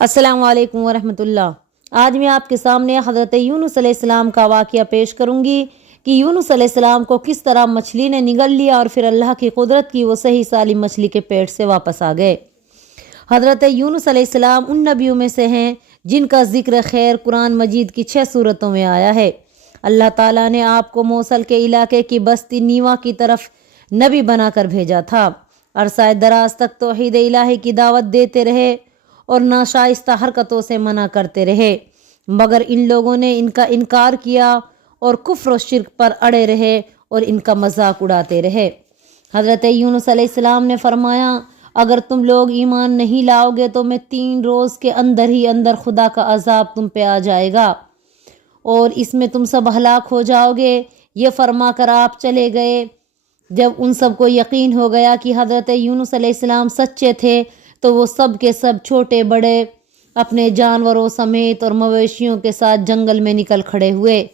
السلام علیکم ورحمۃ اللہ۔ آج میں آپ کے سامنے حضرت یونس علیہ السلام کا واقعہ پیش کروں گی کہ یونس علیہ السلام کو کس طرح مچھلی نے نگل لیا اور پھر اللہ کی قدرت کی وہ صحیح سالم مچھلی کے پیٹ سے واپس آ گئے۔ حضرت یونس علیہ السلام ان نبیوں میں سے ہیں جن کا ذکر خیر قرآن مجید کی 6 سورتوں میں آیا ہے۔ اللہ تعالیٰ نے آپ کو موصل کے علاقے کی بستی نیوا کی طرف نبی بنا کر بھیجا تھا۔ عرصہ دراز تک توحید الہی کی دعوت دیتے رہے اور ناشائستہ حرکتوں سے منع کرتے رہے، مگر ان لوگوں نے ان کا انکار کیا اور کفر و شرک پر اڑے رہے اور ان کا مذاق اڑاتے رہے۔ حضرت یونس علیہ السلام نے فرمایا، اگر تم لوگ ایمان نہیں لاؤ گے تو میں 3 روز کے اندر ہی خدا کا عذاب تم پہ آ جائے گا اور اس میں تم سب ہلاک ہو جاؤ گے۔ یہ فرما کر آپ چلے گئے۔ جب ان سب کو یقین ہو گیا کہ حضرت یونس علیہ السلام سچے تھے تو وہ سب کے سب چھوٹے بڑے اپنے جانوروں سمیت اور مویشیوں کے ساتھ جنگل میں نکل کھڑے ہوئے۔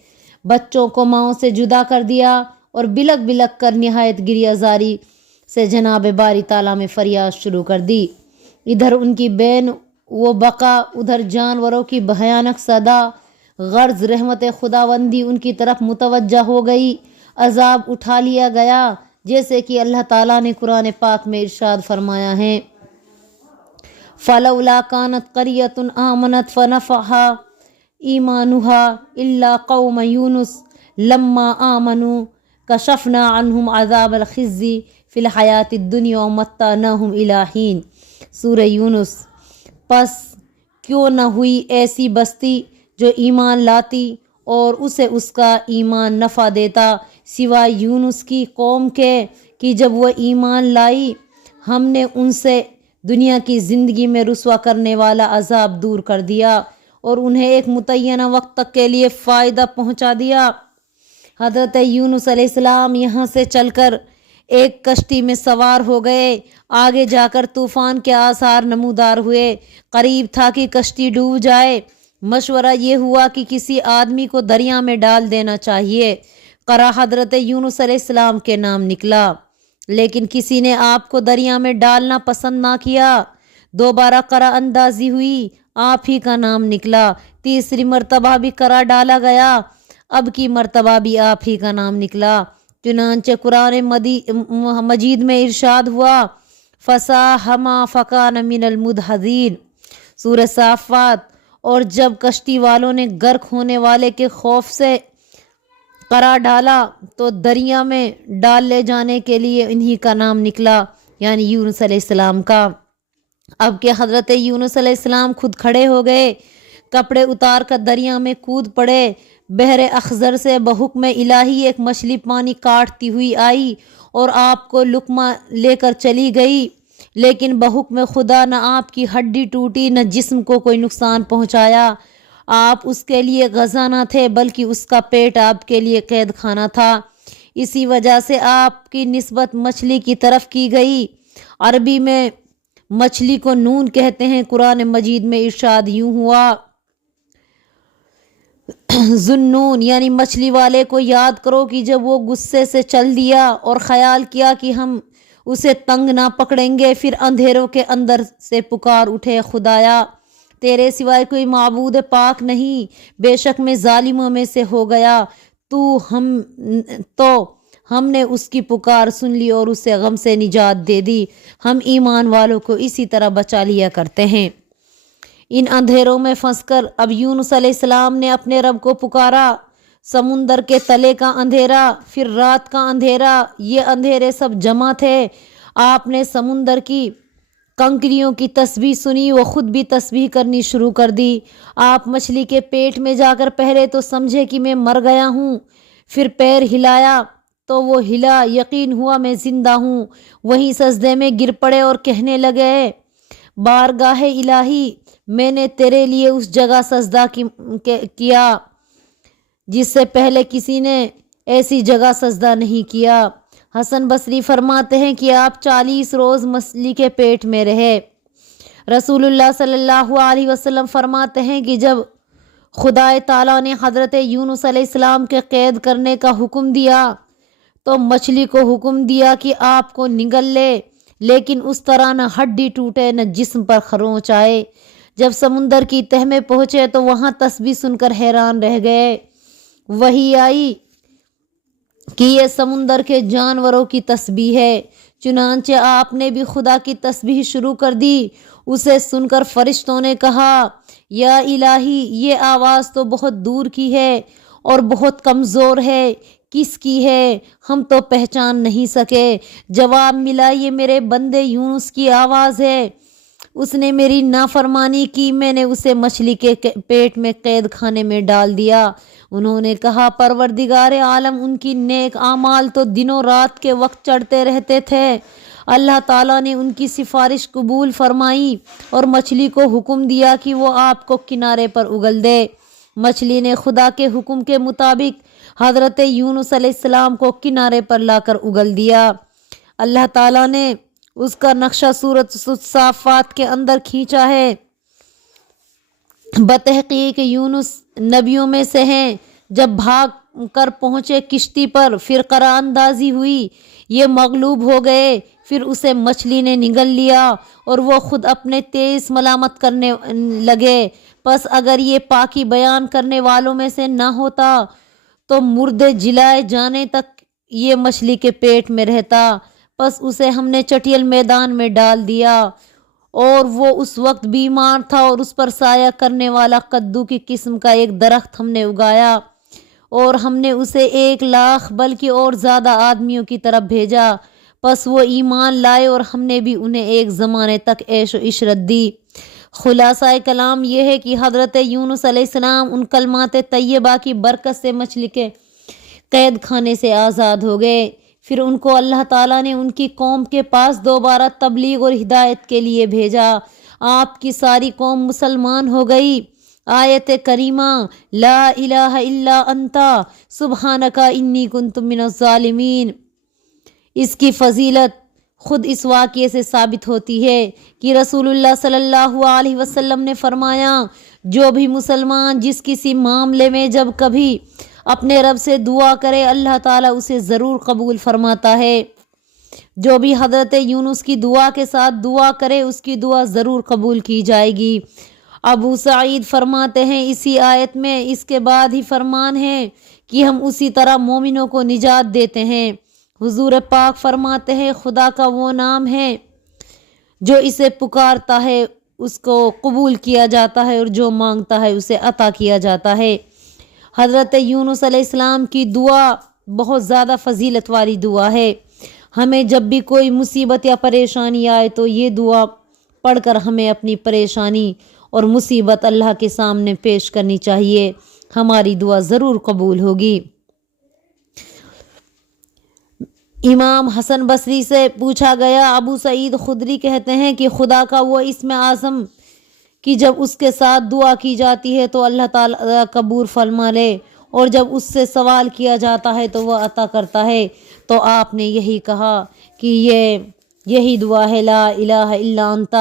بچوں کو ماؤں سے جدا کر دیا اور بلک بلک کر نہایت گریہ زاری سے جناب باری تعالیٰ میں فریاد شروع کر دی۔ ادھر ان کی بین و بقا، ادھر جانوروں کی بھیانک صدا، غرض رحمت خداوندی ان کی طرف متوجہ ہو گئی۔ عذاب اٹھا لیا گیا، جیسے کہ اللہ تعالیٰ نے قرآن پاک میں ارشاد فرمایا ہے، فَلَوْلَا كَانَتْ قَرْيَةٌ آمَنَتْ فَنَفَعَهَا إِيمَانُهَا إِلَّا قَوْمَ يُونُسَ لَمَّا آمَنُوا كَشَفْنَا عَنْهُمْ عَذَابَ الْخِزِّ فِي الْحَيَاةِ الدُّنْيَا وَمَتَّعْنَاهُمْ إِلَىٰ حِينٍ۔ سورہ یونس۔ پس کیوں نہ ہوئی ایسی بستی جو ایمان لاتی اور اسے اس کا ایمان نفع دیتا سوائے یونس کی قوم کے کہ جب وہ ایمان لائی ہم نے ان سے دنیا کی زندگی میں رسوا کرنے والا عذاب دور کر دیا اور انہیں ایک متعینہ وقت تک کے لیے فائدہ پہنچا دیا۔ حضرت یونس علیہ السلام یہاں سے چل کر ایک کشتی میں سوار ہو گئے۔ آگے جا کر طوفان کے آثار نمودار ہوئے۔ قریب تھا کہ کشتی ڈوب جائے۔ مشورہ یہ ہوا کہ کسی آدمی کو دریا میں ڈال دینا چاہیے۔ قرہ حضرت یونس علیہ السلام کے نام نکلا، لیکن کسی نے آپ کو دریا میں ڈالنا پسند نہ کیا۔ دوبارہ قرہ اندازی ہوئی، آپ ہی کا نام نکلا۔ تیسری مرتبہ بھی قرہ ڈالا گیا، اب کی مرتبہ بھی آپ ہی کا نام نکلا۔ چنانچہ قرآن مجید میں ارشاد ہوا، فَسَاهَمَا فَكَانَ مِنَ الْمُدْحَضِينَ۔ سورہ صافات۔ اور جب کشتی والوں نے غرق ہونے والے کے خوف سے قرار ڈالا تو دریا میں ڈال لے جانے کے لیے انہی کا نام نکلا، یعنی یونس علیہ السلام کا۔ اب کہ حضرت یونس علیہ السلام خود کھڑے ہو گئے، کپڑے اتار کر دریا میں کود پڑے۔ بحر اخضر سے بحکم الہی ایک مچھلی پانی کاٹتی ہوئی آئی اور آپ کو لقمہ لے کر چلی گئی، لیکن بحکم خدا نہ آپ کی ہڈی ٹوٹی نہ جسم کو کوئی نقصان پہنچایا۔ آپ اس کے لیے غذا نہ تھے بلکہ اس کا پیٹ آپ کے لیے قید خانہ تھا۔ اسی وجہ سے آپ کی نسبت مچھلی کی طرف کی گئی۔ عربی میں مچھلی کو نون کہتے ہیں۔ قرآن مجید میں ارشاد یوں ہوا، ذُنُّون، یعنی مچھلی والے کو یاد کرو کہ جب وہ غصے سے چل دیا اور خیال کیا کہ ہم اسے تنگ نہ پکڑیں گے، پھر اندھیروں کے اندر سے پکار اٹھے، خدایا تیرے سوائے کوئی معبود پاک نہیں، بے شک میں ظالموں میں سے ہو گیا۔ تو ہم نے اس کی پکار سن لی اور اسے غم سے نجات دے دی۔ ہم ایمان والوں کو اسی طرح بچا لیا کرتے ہیں۔ ان اندھیروں میں پھنس کر اب یونس علیہ السلام نے اپنے رب کو پکارا۔ سمندر کے تلے کا اندھیرا، پھر رات کا اندھیرا، یہ اندھیرے سب جمع تھے۔ آپ نے سمندر کی کنکریوں کی تسبیح سنی، وہ خود بھی تسبیح کرنی شروع کر دی۔ آپ مچھلی کے پیٹ میں جا کر پہلے تو سمجھے کہ میں مر گیا ہوں، پھر پیر ہلایا تو وہ ہلا، یقین ہوا میں زندہ ہوں۔ وہیں سجدے میں گر پڑے اور کہنے لگے، بارگاہ الہی، میں نے تیرے لیے اس جگہ سجدہ کیا جس سے پہلے کسی نے ایسی جگہ سجدہ نہیں کیا۔ حسن بصری فرماتے ہیں کہ آپ 40 روز مچھلی کے پیٹ میں رہے۔ رسول اللہ صلی اللہ علیہ وسلم فرماتے ہیں کہ جب خدا تعالیٰ نے حضرت یونس علیہ السلام کے قید کرنے کا حکم دیا تو مچھلی کو حکم دیا کہ آپ کو نگل لے، لیکن اس طرح نہ ہڈی ٹوٹے نہ جسم پر خروچ آئے۔ جب سمندر کی تہ میں پہنچے تو وہاں تسبیح سن کر حیران رہ گئے۔ وحی آئی کہ یہ سمندر کے جانوروں کی تسبیح ہے۔ چنانچہ آپ نے بھی خدا کی تسبیح شروع کر دی۔ اسے سن کر فرشتوں نے کہا، یا الہی، یہ آواز تو بہت دور کی ہے اور بہت کمزور ہے، کس کی ہے؟ ہم تو پہچان نہیں سکے۔ جواب ملا، یہ میرے بندے یونس کی آواز ہے، اس نے میری نافرمانی کی، میں نے اسے مچھلی کے پیٹ میں قید خانے میں ڈال دیا۔ انہوں نے کہا، پروردگار عالم، ان کی نیک اعمال تو دنوں رات کے وقت چڑھتے رہتے تھے۔ اللہ تعالیٰ نے ان کی سفارش قبول فرمائی اور مچھلی کو حکم دیا کہ وہ آپ کو کنارے پر اگل دے۔ مچھلی نے خدا کے حکم کے مطابق حضرت یونس علیہ السلام کو کنارے پر لا کر اگل دیا۔ اللہ تعالیٰ نے اس کا نقشہ سورۃ الصافات کے اندر کھینچا ہے۔ بتحقیق یونس نبیوں میں سے ہیں۔ جب بھاگ کر پہنچے کشتی پر، پھر قرار اندازی ہوئی، یہ مغلوب ہو گئے، پھر اسے مچھلی نے نگل لیا اور وہ خود اپنے تیز ملامت کرنے لگے۔ پس اگر یہ پاکی بیان کرنے والوں میں سے نہ ہوتا تو مردے جلائے جانے تک یہ مچھلی کے پیٹ میں رہتا۔ پس اسے ہم نے چٹیل میدان میں ڈال دیا اور وہ اس وقت بیمار تھا، اور اس پر سایہ کرنے والا کدو کی قسم کا ایک درخت ہم نے اگایا، اور ہم نے اسے 1,00,000 بلکہ اور زیادہ آدمیوں کی طرف بھیجا۔ پس وہ ایمان لائے اور ہم نے بھی انہیں ایک زمانے تک عیش و عشرت دی۔ خلاصہ کلام یہ ہے کہ حضرت یونس علیہ السلام ان کلمات طیبہ کی برکت سے مچھلی کے قید خانے سے آزاد ہو گئے۔ پھر ان کو اللہ تعالیٰ نے ان کی قوم کے پاس دوبارہ تبلیغ اور ہدایت کے لیے بھیجا۔ آپ کی ساری قوم مسلمان ہو گئی۔ آیت کریمہ، لا الہ الا انت سبحانک انی کنت من الظالمین، اس کی فضیلت خود اس واقعے سے ثابت ہوتی ہے کہ رسول اللہ صلی اللہ علیہ وسلم نے فرمایا، جو بھی مسلمان جس کسی معاملے میں جب کبھی اپنے رب سے دعا کرے، اللہ تعالیٰ اسے ضرور قبول فرماتا ہے۔ جو بھی حضرت یونس کی دعا کے ساتھ دعا کرے، اس کی دعا ضرور قبول کی جائے گی۔ ابو سعید فرماتے ہیں، اسی آیت میں اس کے بعد ہی فرمان ہے کہ ہم اسی طرح مومنوں کو نجات دیتے ہیں۔ حضور پاک فرماتے ہیں، خدا کا وہ نام ہے جو اسے پکارتا ہے اس کو قبول کیا جاتا ہے، اور جو مانگتا ہے اسے عطا کیا جاتا ہے۔ حضرت یونس علیہ السلام کی دعا بہت زیادہ فضیلت والی دعا ہے۔ ہمیں جب بھی کوئی مصیبت یا پریشانی آئے تو یہ دعا پڑھ کر ہمیں اپنی پریشانی اور مصیبت اللہ کے سامنے پیش کرنی چاہیے، ہماری دعا ضرور قبول ہوگی۔ امام حسن بصری سے پوچھا گیا، ابو سعید خدری کہتے ہیں کہ خدا کا وہ اسم اعظم کہ جب اس کے ساتھ دعا کی جاتی ہے تو اللہ تعالیٰ قبول فرما لے، اور جب اس سے سوال کیا جاتا ہے تو وہ عطا کرتا ہے۔ تو آپ نے یہی کہا کہ یہی دعا ہے، لا الہ الا انت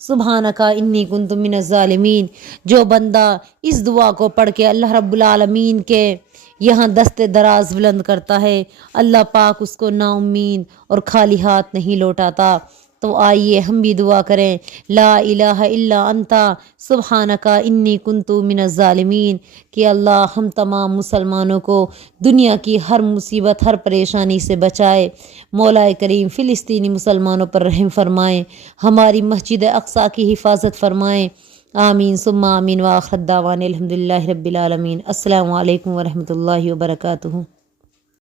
سبحانک انی کنت من الظالمین۔ جو بندہ اس دعا کو پڑھ کے اللہ رب العالمین کے یہاں دست دراز بلند کرتا ہے، اللہ پاک اس کو نا امید اور خالی ہاتھ نہیں لوٹاتا۔ تو آئیے ہم بھی دعا کریں، لا الہ الا انت سبحانک انی کنت من الظالمین، کہ اللہ ہم تمام مسلمانوں کو دنیا کی ہر مصیبت، ہر پریشانی سے بچائے۔ مولا کریم فلسطینی مسلمانوں پر رحم فرمائیں، ہماری مسجد اقصی کی حفاظت فرمائیں، آمین ثم آمین، وآخر دعوانا الحمدللہ رب العالمین۔ السلام علیکم ورحمۃ اللہ وبرکاتہ۔